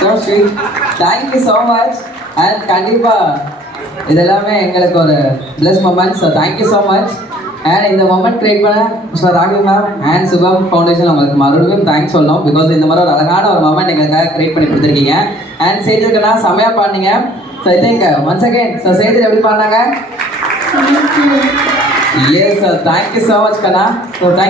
So sweet. Thank you so much. And கண்டிப்பா இதெல்லாமே எங்களுக்கு ஒரு plus moment. So thank you so much. And இந்த மொமெண்ட் கிரியேட் பண்ண மிஸ்டர் ராகில் மேம் அண்ட் சுகம் ஃபவுண்டேஷன் உங்களுக்கு மறுபடியும் தேங்க்ஸ் சொல்லணும். பிகாஸ் இந்த மாதிரி ஒரு அழகான ஒரு மொமெண்ட் எங்களுக்காக கிரியேட் பண்ணி கொடுத்துருக்கீங்க. அண்ட் செய்திருக்கேன்னா செம்மையாக பாடினீங்க. So I think once again so செய்தி எப்படி பாடினாங்க? Yes sir, thank you so much கண்ணா. So thank